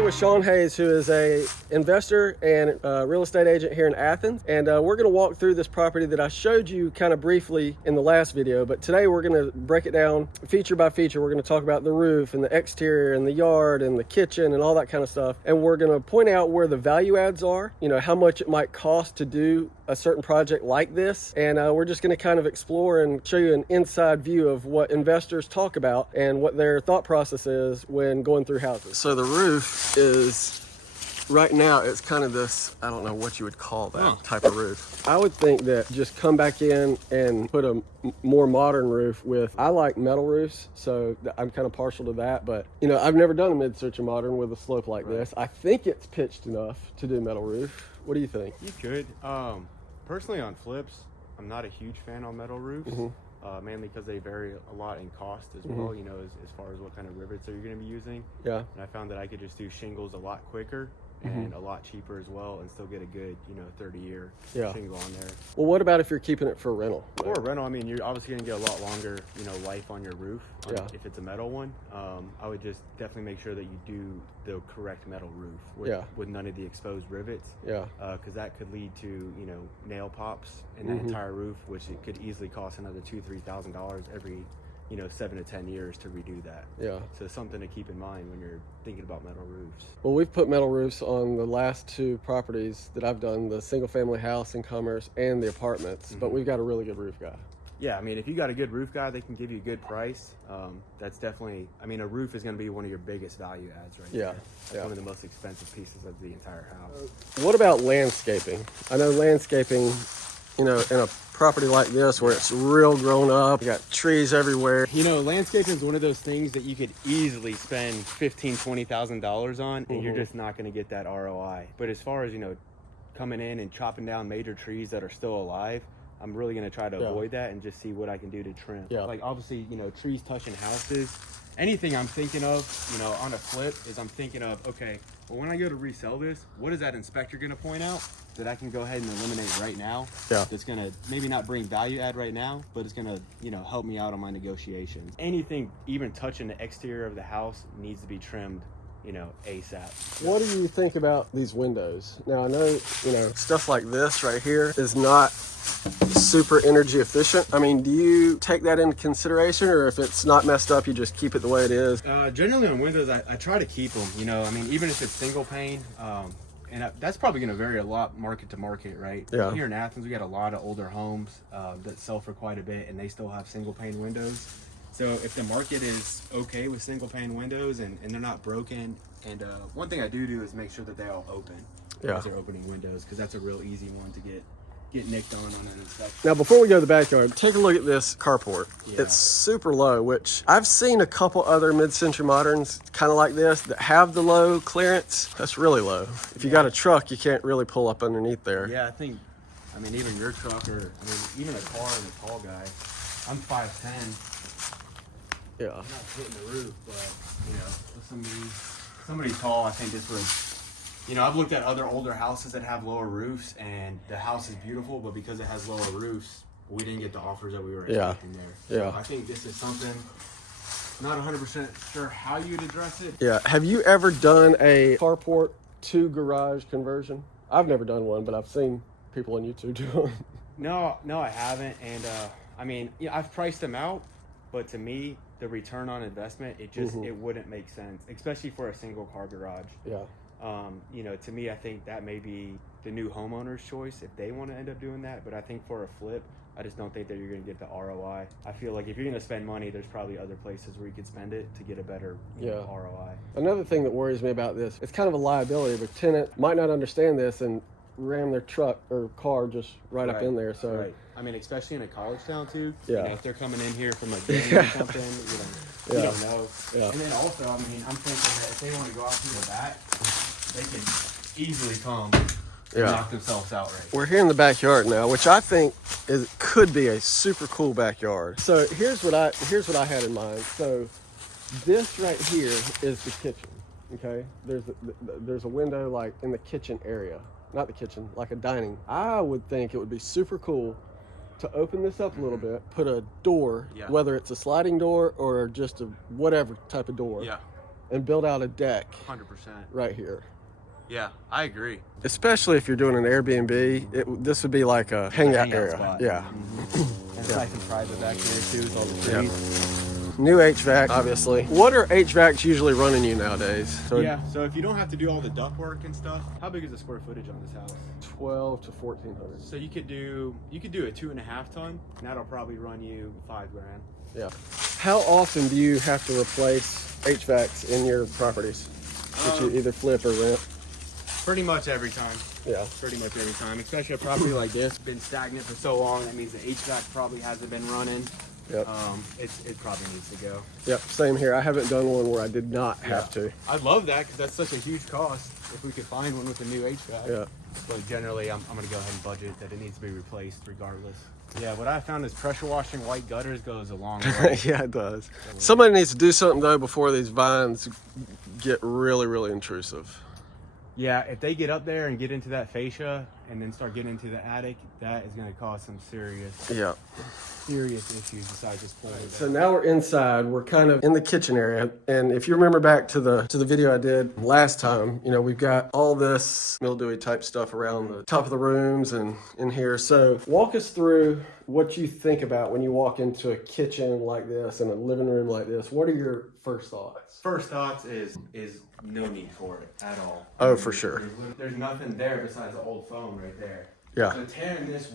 here with Sean Hayes, who is a investor and real estate agent here in Athens, and we're going to walk through this property that I showed you kind of briefly in the last video, but today we're going to break it down feature by feature. We're going to talk about the roof and the exterior and the yard and the kitchen and all that kind of stuff, and we're going to point out where the value adds are, you know, how much it might cost to do a certain project like this, and we're just going to kind of explore and show you an inside view of what investors talk about and what their thought process is when going through houses. So the roof is, right now, it's kind of this, I don't know what you would call that type of roof. I would think that just come back in and put a more modern roof with, I like metal roofs, so I'm kind of partial to that, but you know, I've never done a mid-century modern with a slope like this. I think it's pitched enough to do metal roof. What do you think? You could. Personally, on flips, I'm not a huge fan on metal roofs, mainly because they vary a lot in cost as well, you know, as far as what kind of rivets are you going to be using. Yeah. And I found that I could just do shingles a lot quicker and a lot cheaper as well, and still get a good, you know, 30-year shingle on there. Well, what about if you're keeping it for rental? For a rental, I mean, you're obviously going to get a lot longer, you know, life on your roof if it's a metal one. I would just definitely make sure that you do the correct metal roof with none of the exposed rivets. Because that could lead to, you know, nail pops in that entire roof, which it could easily cost another $2,000-$3,000 every, you know, 7 to 10 years to redo that. So something to keep in mind when you're thinking about metal roofs. Well, we've put metal roofs on the last 2 properties that I've done, the single family house in Commerce and the apartments, but we've got a really good roof guy. Yeah, I mean, if you got a good roof guy, they can give you a good price. That's definitely, I mean, a roof is going to be one of your biggest value adds right there. That's one of the most expensive pieces of the entire house. What about landscaping? I know landscaping, you know, in a property like this where it's real grown up, you got trees everywhere. You know, landscaping is one of those things that you could easily spend $15,000, $20,000 on, and you're just not going to get that ROI. But as far as, you know, coming in and chopping down major trees that are still alive, I'm really going to try to avoid that and just see what I can do to trim. Like, obviously, you know, trees touching houses, anything I'm thinking of, you know, on a flip is I'm thinking of, okay, well, when I go to resell this, what is that inspector going to point out that I can go ahead and eliminate right now? That's going to maybe not bring value add right now, but it's going to, you know, help me out on my negotiations. Anything even touching the exterior of the house needs to be trimmed, you know, ASAP. What do you think about these windows? Now, I know, you know, stuff like this right here is not super energy efficient. I mean, do you take that into consideration, or if it's not messed up, you just keep it the way it is? Generally on windows, I try to keep them, you know, I mean, even if it's single pane, and that's probably going to vary a lot market to market, right? Here in Athens, we got a lot of older homes that sell for quite a bit, and they still have single pane windows. So if the market is okay with single pane windows and they're not broken, and one thing I do is make sure that they all open as they're opening windows, because that's a real easy one to get nicked on an inspection. Now, before we go to the backyard, take a look at this carport. It's super low, which I've seen a couple other mid-century moderns kind of like this that have the low clearance. That's really low. If you got a truck, you can't really pull up underneath there. Yeah, I think, I mean, even your truck, or I mean, even a car and a tall guy. I'm 5'10". I'm not hitting the roof, but, you know, with somebody tall, I think this would, you know, I've looked at other older houses that have lower roofs, and the house is beautiful, but because it has lower roofs, we didn't get the offers that we were expecting there. So I think this is something, not 100% sure how you'd address it. Have you ever done a carport to garage conversion? I've never done one, but I've seen people on YouTube do them. No, I haven't. And I mean, yeah, I've priced them out, but to me, the return on investment, it just it wouldn't make sense, especially for a single car garage. You know, to me, I think that may be the new homeowner's choice if they want to end up doing that. But I think for a flip, I just don't think that you're going to get the ROI. I feel like if you're going to spend money, there's probably other places where you could spend it to get a better you know, ROI. Another thing that worries me about this, it's kind of a liability. The tenant might not understand this and ram their truck or car just right up in there. So I mean, especially in a college town too. You know, if they're coming in here from a game or something, you know, you don't know. And then also, I mean, I'm thinking that if they want to go out through the back, they can easily come and knock themselves out We're here in the backyard now, which I think could be a super cool backyard. So here's what I had in mind. So this right here is the kitchen. Okay, there's a window like in the kitchen area, not the kitchen, like a dining. I would think it would be super cool to open this up a little bit, put a door, whether it's a sliding door or just a whatever type of door, and build out a deck 100%. right here. Yeah, I agree. Especially if you're doing an Airbnb, this would be like a hangout area. Spot. Yeah. And it's nice and private back here too with all the trees. New HVAC, obviously. What are HVACs usually running you nowadays? So Yeah, so if you don't have to do all the duct work and stuff, how big is the square footage on this house? 12 to 1400. So you could do a 2.5 ton, and that'll probably run you $5,000. Yeah. How often do you have to replace HVACs in your properties that you either flip or rent? Pretty much every time. Yeah. Pretty much every time, especially a property like this, been stagnant for so long. That means the HVAC probably hasn't been running. Yep. It probably needs to go. Yep. Same here. I haven't done one where I did not have to. I'd love that because that's such a huge cost if we could find one with a new HVAC. Yeah. But generally, I'm going to go ahead and budget that it needs to be replaced regardless. Yeah, what I found is pressure washing white gutters goes a long way. Yeah, it does. Somebody needs to do something though before these vines get really, really intrusive. Yeah, if they get up there and get into that fascia and then start getting into the attic, that is going to cause some serious issues besides just pulling. So now we're inside. We're kind of in the kitchen area, and if you remember back to the video I did last time, you know, we've got all this mildewy type stuff around the top of the rooms and in here. So walk us through what you think about when you walk into a kitchen like this and a living room like this. What are your first thoughts? First thoughts is no need for it at all. Oh, for sure. There's nothing there besides the old foam right there. Yeah. So tearing this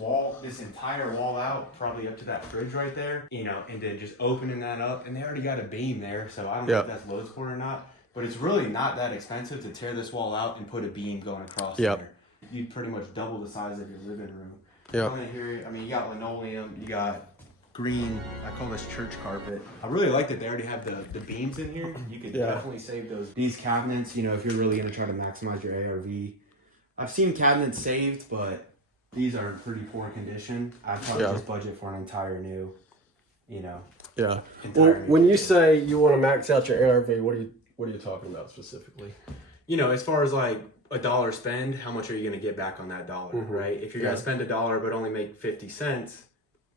entire wall out, probably up to that fridge right there, you know, and then just opening that up, and they already got a beam there, so I don't know if that's load support or not, but it's really not that expensive to tear this wall out and put a beam going across there. You'd pretty much double the size of your living room. Yeah. Here, I mean, you got linoleum, you got green, I call this church carpet. I really like that they already have the beams in here. You could definitely save these cabinets, you know, if you're really going to try to maximize your ARV. I've seen cabinets saved, but these are in pretty poor condition. I'd probably just budget for an entire new, you know. Yeah. Well, when you say you want to max out your ARV, what are you talking about specifically? You know, as far as like a dollar spend, how much are you going to get back on that dollar, right? If you're going to spend $1 but only make 50 cents,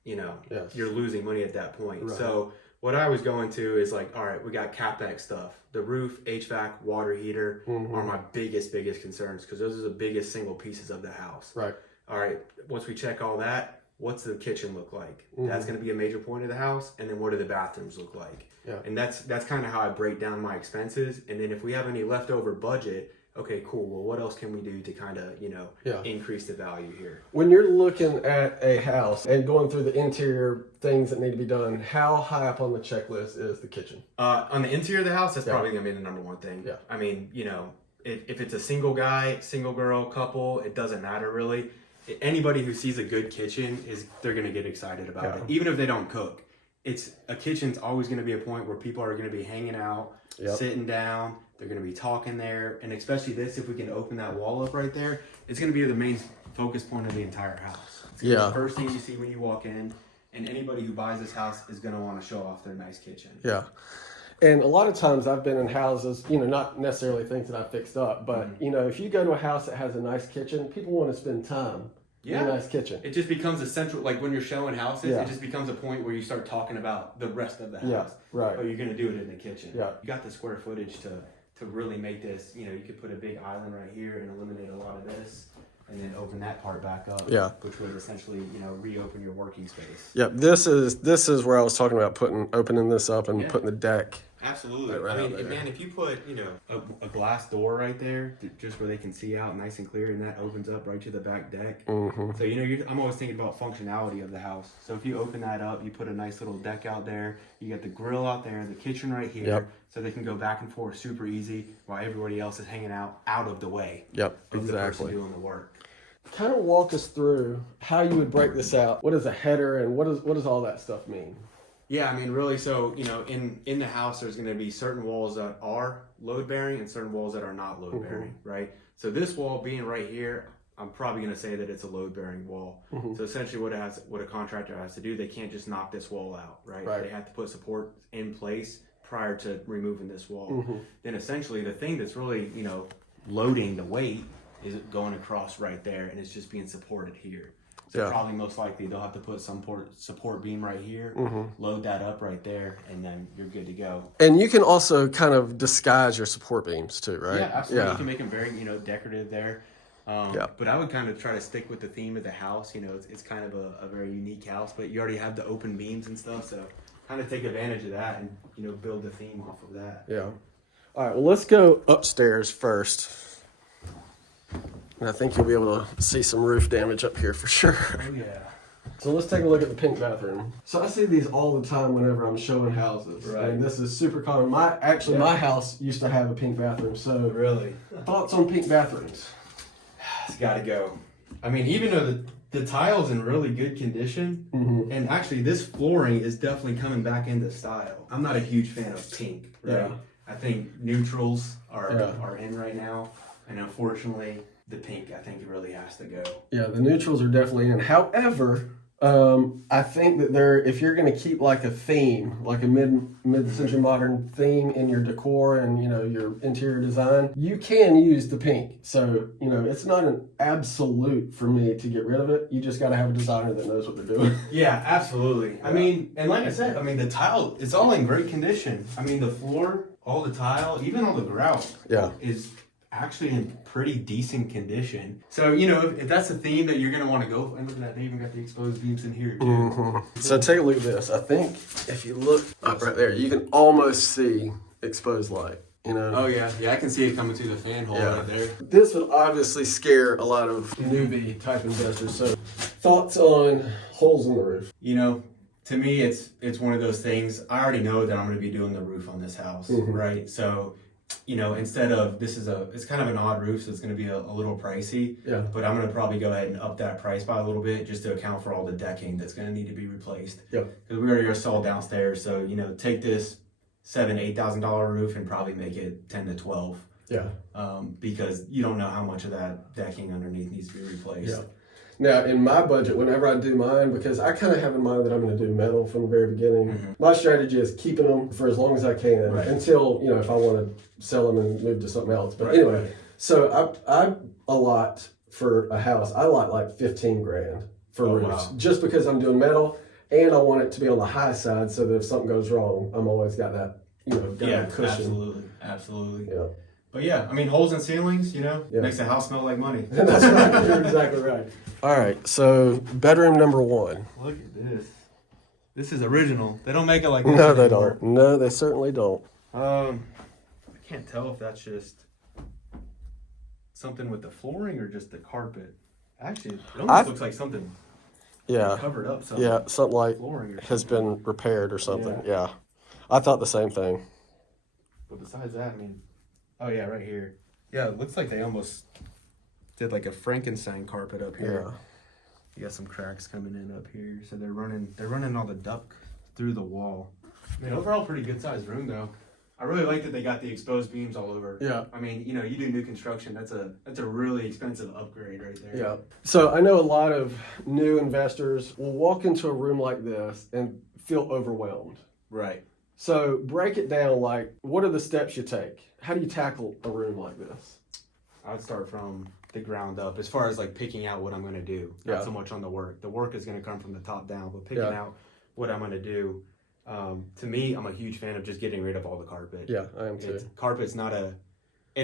you know, you're losing money at that point. Right. So what I was going to is like, all right, we got CapEx stuff. The roof, HVAC, water heater are my biggest concerns because those are the biggest single pieces of the house. Right. All right, once we check all that, what's the kitchen look like? That's going to be a major point of the house. And then what do the bathrooms look like? Yeah. And that's kind of how I break down my expenses. And then if we have any leftover budget, okay, cool. Well, what else can we do to kind of, you know, increase the value here? When you're looking at a house and going through the interior things that need to be done, how high up on the checklist is the kitchen? On the interior of the house, that's probably going to be the number one thing. Yeah. I mean, you know, if it's a single guy, single girl, couple, it doesn't matter really. Anybody who sees a good kitchen they're going to get excited about it, even if they don't cook. A kitchen's always going to be a point where people are going to be hanging out, sitting down. They're going to be talking there, and especially this, if we can open that wall up right there, it's going to be the main focus point of the entire house. It's gonna be the first thing you see when you walk in, and anybody who buys this house is going to want to show off their nice kitchen. Yeah. And a lot of times I've been in houses, you know, not necessarily things that I fixed up, but, you know, if you go to a house that has a nice kitchen, people want to spend time in a nice kitchen. It just becomes a central, like when you're showing houses, it just becomes a point where you start talking about the rest of the house. Yeah, right. But you're going to do it in the kitchen. Yeah. You got the square footage to really make this, you know, you could put a big island right here and eliminate a lot of this. And then open that part back up, which would essentially, you know, reopen your working space. Yep, this is where I was talking about opening this up and putting the deck. Absolutely. Right, I mean, man, if you put, you know, a glass door right there, just where they can see out nice and clear, and that opens up right to the back deck. So, you know, I'm always thinking about functionality of the house. So if you open that up, you put a nice little deck out there, you got the grill out there, the kitchen right here, so they can go back and forth super easy while everybody else is hanging out of the way. Yep, of the person doing the work. Kind of walk us through how you would break this out. What is a header and what does all that stuff mean? Yeah, I mean, really, so, you know, in the house, there's going to be certain walls that are load-bearing and certain walls that are not load-bearing, right? So this wall being right here, I'm probably going to say that it's a load-bearing wall. So essentially what a contractor has to do, they can't just knock this wall out, right? They have to put support in place prior to removing this wall. Then essentially the thing that's really, you know, loading the weight is going across right there, and it's just being supported here. So Yeah. probably most likely they'll have to put some support beam right here, load that up right there, and then you're good to go. And you can also kind of disguise your support beams too, right? Yeah, absolutely. You can make them very, decorative there. Yeah. But I would kind of try to stick with the theme of the house. It's kind of a very unique house, but you already have the open beams and stuff, so kind of take advantage of that and, build the theme off of that. Yeah. All right, well, let's go upstairs first. And I think you'll be able to see some roof damage up here for sure. Oh, yeah. So let's take a look at the pink bathroom. So I see these all the time whenever I'm showing houses. Right. And this is super common. My house used to have a pink bathroom. So Really? thoughts on pink bathrooms? It's got to go. I mean, even though the tile's in really good condition, and actually this flooring is definitely coming back into style. I'm not a huge fan of pink, right? Yeah. I think neutrals are in right now, and unfortunately, the pink, I think it really has to go. Yeah, the neutrals are definitely in. However, I think that if you're going to keep like a theme, like a mid-century modern theme in your decor and, your interior design, you can use the pink. So, it's not an absolute for me to get rid of it. You just got to have a designer that knows what they're doing. Yeah, absolutely. Yeah. I mean, and like I said, the tile, it's all in great condition. The floor, all the tile, even all the grout is actually in pretty decent condition. So, if that's a theme that you're going to want to go, and look at that, they even got the exposed beams in here too. So take a look at this. I think if you look up right there, you can almost see exposed light. Oh yeah, I can see it coming through the fan hole right there. This would obviously scare a lot of newbie type investors. So thoughts on holes in the roof? To me, it's one of those things. I already know that I'm going to be doing the roof on this house, right? So, instead of it's kind of an odd roof, so it's going to be a little pricey. Yeah. But I'm going to probably go ahead and up that price by a little bit just to account for all the decking that's going to need to be replaced. Yeah. Because we already are sold downstairs, so take this $7,000-$8,000 roof and probably make it 10 to 12. Yeah. Because you don't know how much of that decking underneath needs to be replaced. Yeah. Now, in my budget, whenever I do mine, because I kind of have in mind that I'm going to do metal from the very beginning, my strategy is keeping them for as long as I can until, if I want to sell them and move to something else. But anyway, so I allot for a house, I allot like 15 grand for roofs, just because I'm doing metal and I want it to be on the high side so that if something goes wrong, I'm always got that, got cushion. Absolutely. Yeah. But holes in ceilings, makes the house smell like money. That's right. You're exactly right. All right. So bedroom number 1. Look at this. This is original. They don't make it like this. No, they don't. No, they certainly don't. I can't tell if that's just something with the flooring or just the carpet. Actually, it almost looks like something covered up. Something like flooring has been repaired or something. Yeah. I thought the same thing. But besides that, oh yeah, right here. Yeah, it looks like they almost did like a Frankenstein carpet up here. Yeah. You got some cracks coming in up here, so they're running all the duct through the wall. Overall pretty good sized room though. I really like that they got the exposed beams all over. Yeah. You do new construction, that's a really expensive upgrade right there. Yeah. So I know a lot of new investors will walk into a room like this and feel overwhelmed. Right. So break it down, like what are the steps you take? How do you tackle a room like this? I would start from the ground up as far as like picking out what I'm going to do. Not so much on the work. The work is going to come from the top down, but picking out what I'm going to do. To me, I'm a huge fan of just getting rid of all the carpet. Yeah, I am too. Carpet's not and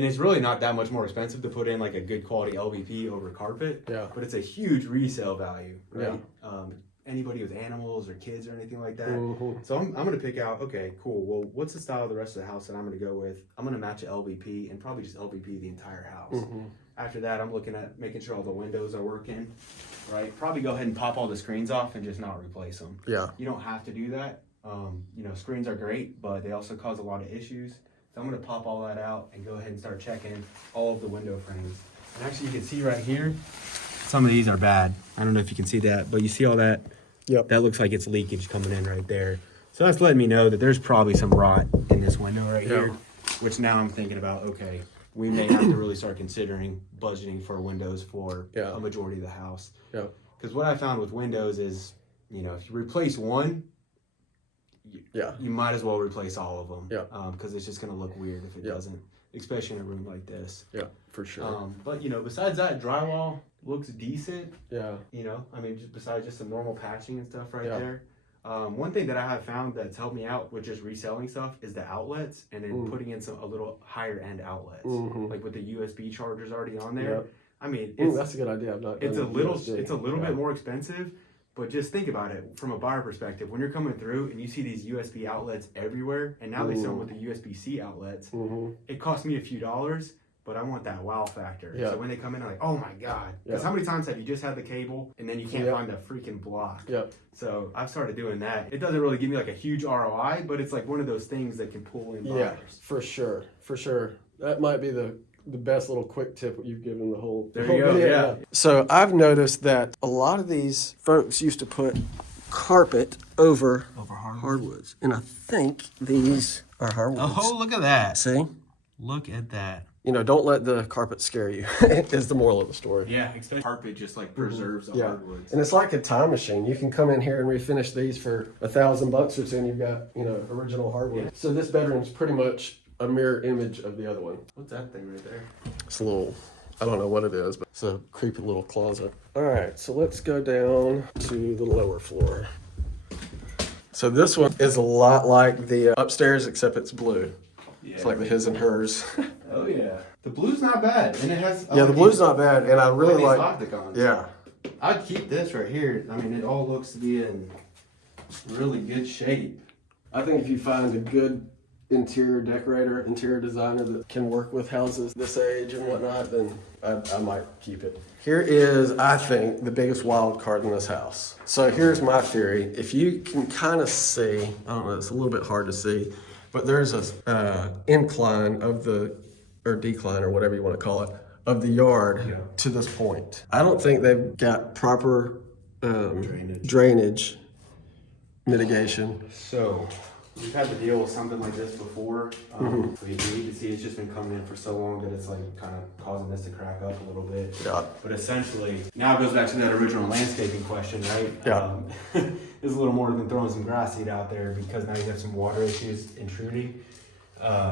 it's really not that much more expensive to put in like a good quality LVP over carpet. Yeah. But it's a huge resale value, right? Yeah. Anybody with animals or kids or anything like that. So I'm going to pick out, okay, cool. Well, what's the style of the rest of the house that I'm going to go with? I'm going to match an LVP and probably just LVP the entire house. After that, I'm looking at making sure all the windows are working, right? Probably go ahead and pop all the screens off and just not replace them. Yeah. You don't have to do that. Screens are great, but they also cause a lot of issues. So I'm going to pop all that out and go ahead and start checking all of the window frames. And actually, you can see right here, some of these are bad. I don't know if you can see that, but you see all that? Yep. That looks like it's leakage coming in right there. So that's letting me know that there's probably some rot in this window right here, which now I'm thinking about, okay, we may have to really start considering budgeting for windows for a majority of the house. Yeah. Because what I found with windows is, if you replace one, you might as well replace all of them. Yeah. Because it's just going to look weird if it doesn't, especially in a room like this. Yeah, for sure. But, besides that, drywall, looks decent. Yeah. You know, I mean, just besides just some normal patching and stuff right Yeah. there. One thing that I have found that's helped me out with just reselling stuff is the outlets, and then putting in a little higher end outlets, like with the USB chargers already on there. Yep. I mean, that's a good idea. It's a little bit more expensive, but just think about it from a buyer perspective. When you're coming through and you see these USB outlets everywhere, and now they sell them with the USB-C outlets, it costs me a few dollars, but I want that wow factor. Yeah. So when they come in, I'm like, oh my God. Because how many times have you just had the cable and then you can't find the freaking block? Yep. So I've started doing that. It doesn't really give me like a huge ROI, but it's like one of those things that can pull in buyers. Yeah, for sure. That might be the best little quick tip you've given the whole video. Yeah. So I've noticed that a lot of these folks used to put carpet over hardwoods. And I think these are hardwoods. Oh, look at that. See? Look at that. You know, don't let the carpet scare you, is the moral of the story. Yeah, especially carpet just like preserves the hardwoods. And it's like a time machine. You can come in here and refinish these for $1,000 or two, and you've got, you know, original hardwood. Yeah. So this bedroom's pretty much a mirror image of the other one. What's that thing right there? It's a little, I don't know what it is, but it's a creepy little closet. All right, so let's go down to the lower floor. So this one is a lot like the upstairs, except it's blue. Yeah. It's like the his and hers. Oh yeah, the blue's not bad, and it has. Yeah, the blue's not bad, and I really like. Octagons. Yeah. I'd keep this right here. I mean, it all looks to be in really good shape. I think if you find a good interior decorator, interior designer that can work with houses this age and whatnot, then I might keep it. Here is, I think, the biggest wild card in this house. So here's my theory. If you can kind of see, I don't know, it's a little bit hard to see, but there's a incline of or decline or whatever you want to call it, of the yard to this point. I don't think they've got proper drainage mitigation. So we've had to deal with something like this before. You can see it's just been coming in for so long that it's like kind of causing this to crack up a little bit. Yeah. But essentially, now it goes back to that original landscaping question, right? Yeah. It's a little more than throwing some grass seed out there because now you have some water issues intruding.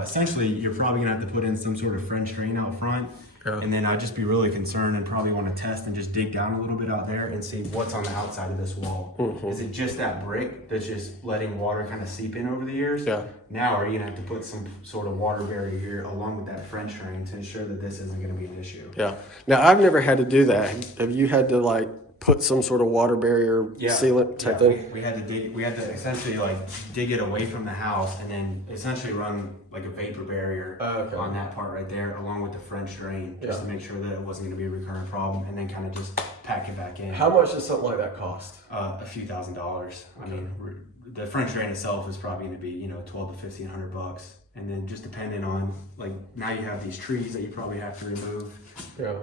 Essentially, you're probably gonna have to put in some sort of French drain out front. Yeah. And then I'd just be really concerned and probably want to test and just dig down a little bit out there and see what's on the outside of this wall. Is it just that brick that's just letting water kind of seep in over the years? Yeah. Now are you gonna have to put some sort of water barrier here along with that French drain to ensure that this isn't gonna be an issue? Yeah. Now I've never had to do that. Have you had to like put some sort of water barrier sealant type thing? We had to essentially like dig it away from the house and then essentially run like a vapor barrier on that part right there along with the French drain just to make sure that it wasn't going to be a recurrent problem, and then kind of just pack it back in. How much does something like that cost? A few $1,000s. Okay. I mean, the French drain itself is probably going to be, $1,200 to $1,500. And then just depending on, like, now you have these trees that you probably have to remove. Yeah.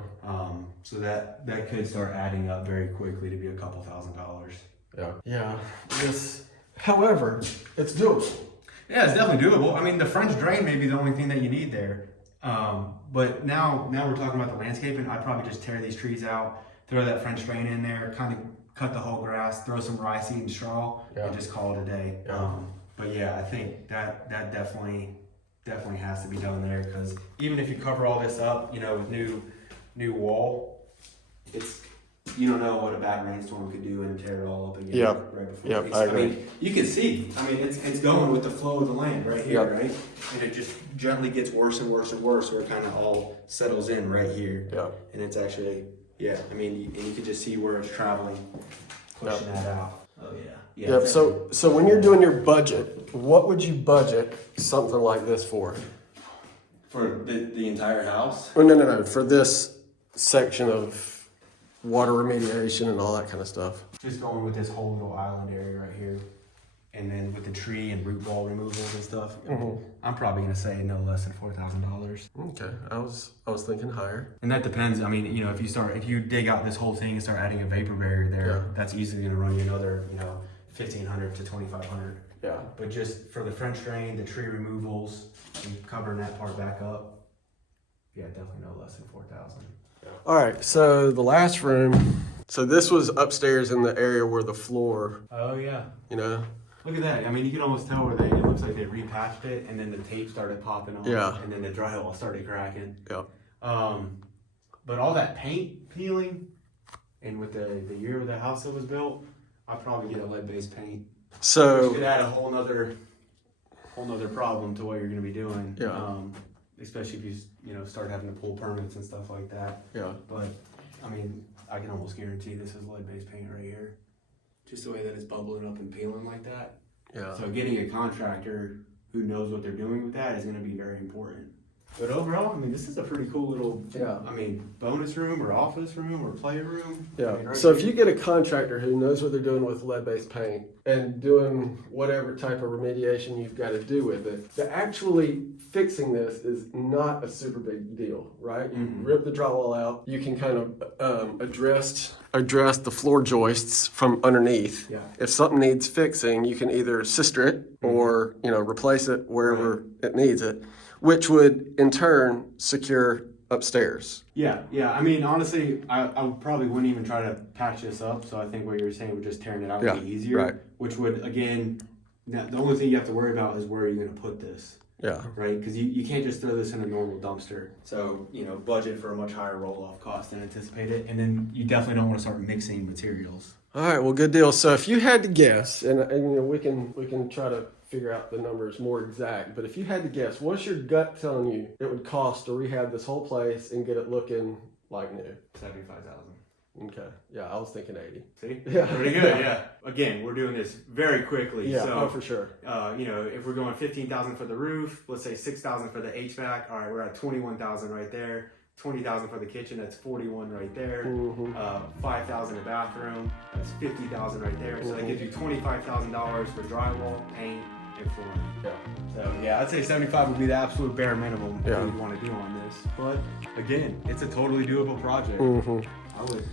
So that could start adding up very quickly to be a couple $1,000s. Yeah. Yeah. However, it's doable. Yeah, it's definitely doable. I mean, the French drain may be the only thing that you need there. But now we're talking about the landscaping. I'd probably just tear these trees out, throw that French drain in there, kind of cut the whole grass, throw some rye seed and straw, and just call it a day. Yeah. But yeah, I think that definitely has to be done there, because even if you cover all this up, with new wall, you don't know what a bad rainstorm could do and tear it all up again. Yeah. Right before. Yeah, I agree. mean, you can see. I mean, it's going with the flow of the land right here, right? And it just gently gets worse and worse and worse, where it kind of all settles in right here. Yeah. And it's actually, I mean, and you can just see where it's traveling, pushing that out. Oh yeah. Yeah. So when you're doing your budget, what would you budget something like this for? For the entire house? Oh, no. For this section of water remediation and all that kind of stuff. Just going with this whole little island area right here, and then with the tree and root ball removals and stuff, I'm probably gonna say no less than $4,000. Okay, I was thinking higher. And that depends. I mean, if you dig out this whole thing and start adding a vapor barrier there, that's easily gonna run you another, $1,500 to $2,500. Yeah. But just for the French drain, the tree removals, and covering that part back up, definitely no less than $4,000. All right, so the last room. So this was upstairs in the area where the floor. Oh yeah. Look at that. I mean, you can almost tell where it looks like they repatched it, and then the tape started popping off. Yeah. And then the drywall started cracking. Yeah. But all that paint peeling, And with the year of the house that was built, I'd probably get a lead-based paint. So Which could add a whole nother problem to what you're going to be doing. Yeah. Especially if you start having to pull permits and stuff like that. yeah, But I mean, I can almost guarantee this is lead-based paint right here. Just the way that it's bubbling up and peeling like that. yeah. So getting a contractor who knows what they're doing with that is going to be very important. But overall, I mean, this is a pretty cool little, Yeah. bonus room or office room or playroom. Yeah. I mean, right So if here- you get a contractor who knows what they're doing with lead-based paint and doing whatever type of remediation you've got to do with it, that actually fixing this is not a super big deal, right? You Mhm. rip the drywall out, you can kind of address the floor joists from underneath. Yeah. If something needs fixing, you can either sister it or replace it wherever it needs it, which would in turn secure upstairs. Yeah. I mean, honestly, I probably wouldn't even try to patch this up. So I think what you were saying would just tearing it out would be easier. right. Which would, again, the only thing you have to worry about is where you're going to put this. Yeah. Right? Because you can't just throw this in a normal dumpster. So, budget for a much higher roll-off cost than anticipated. And then you definitely don't want to start mixing materials. All right, well, good deal. So if you had to guess, and we can try to figure out the numbers more exact, but if you had to guess, what's your gut telling you it would cost to rehab this whole place and get it looking like new? 75,000. Okay, yeah, I was thinking 80. See? Yeah. Pretty good, yeah. Again, we're doing this very quickly. Yeah, So, for sure. if we're going 15,000 for the roof, let's say 6,000 for the HVAC. All right, we're at 21,000 right there. 20,000 for the kitchen. That's 41 right there. Mm-hmm. 5,000 a bathroom. That's 50,000 right there. So that gives you $25,000 for drywall, paint, and flooring. Yeah. So yeah, I'd say 75 would be the absolute bare minimum Yeah. that you'd want to do on this. But again, it's a totally doable project. Mm-hmm. I would